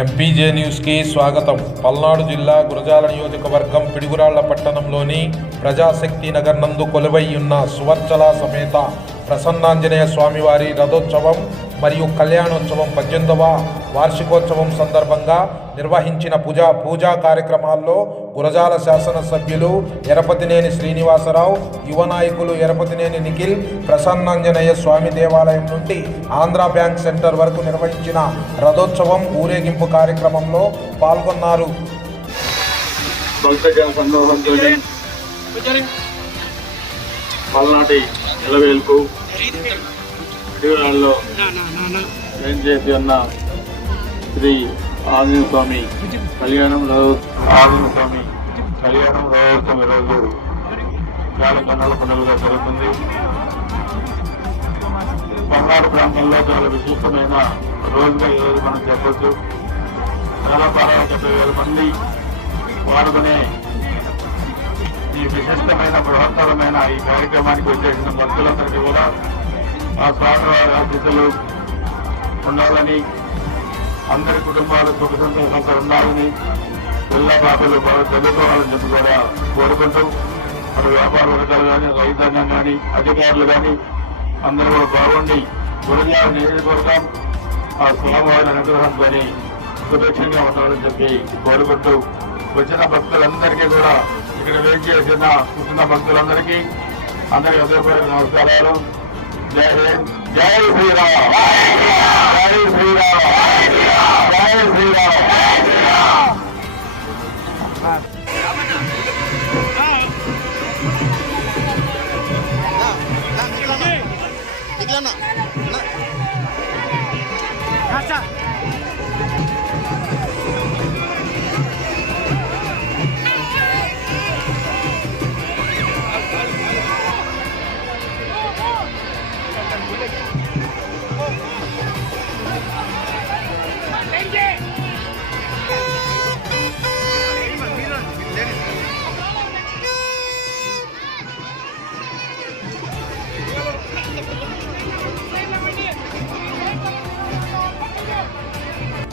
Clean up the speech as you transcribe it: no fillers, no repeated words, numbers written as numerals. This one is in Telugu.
ఎంపీజే న్యూస్కి స్వాగతం. పల్నాడు జిల్లా గురజాల నియోజకవర్గం పిడుగురాళ్ల పట్టణంలోని ప్రజాశక్తి నగర్ నందు కొలువై ఉన్న సువర్చల సమేత ప్రసన్నాంజనేయ స్వామివారి రథోత్సవం మరియు కళ్యాణోత్సవం 18వ వార్షికోత్సవం సందర్భంగా నిర్వహించిన పూజా కార్యక్రమాల్లో గురజాల శాసనసభ్యులు ఎరపతినేని శ్రీనివాసరావు, యువ నాయకులు ఎరపతినేని నిఖిల్ ప్రసన్నాంజనేయ స్వామి దేవాలయం నుండి ఆంధ్రా బ్యాంక్ సెంటర్ వరకు నిర్వహించిన రథోత్సవం ఊరేగింపు కార్యక్రమంలో పాల్గొన్నారు. పల్నాటి నిలవేల్కు పిడుగురాళ్ళలో ఏం చేసి ఉన్న శ్రీ ఆంజనేయ స్వామి కళ్యాణం రథోత్సవం ఈరోజు చాలా కన్నాల పండుగగా జరుగుతుంది. పల్నాడు ప్రాంతంలో చాలా విశిష్టమైన రోజుగా ఈరోజు మనం చెప్పొచ్చు. చాలా 70,000 మంది పాల్గొనే ఈ విశిష్టమైన బృహత్తరమైన ఈ కార్యక్రమానికి వచ్చేసిన భక్తులందరికీ కూడా ఆ స్వామివారి ఆశీస్సులు ఉండాలని, అందరి కుటుంబాలు సుఖ సంతోషంగా ఉండాలని, పిల్ల బాబులు బాగా చదువుకోవాలని చెప్పి కూడా కోరుకుంటూ మన వ్యాపార వర్గాలు కానీ, రైతాంగం కానీ, అధికారులు కానీ అందరూ కూడా బాగుండి గురజాల నియోజకవర్గం ఆ స్వామివారి అనుగ్రహం కానీ సురక్షంగా ఉండాలని చెప్పి కోరుకుంటూ వచ్చిన భక్తులందరికీ కూడా ఇక్కడ వేచి చేసిన కూర్చున్న భక్తులందరికీ అందరికీ హృదయపూర్వక నమస్కారాలు. జై హింద్, జై శ్రీరామ్, జై శ్రీరామ్, జై శ్రీరామ్. Thank you.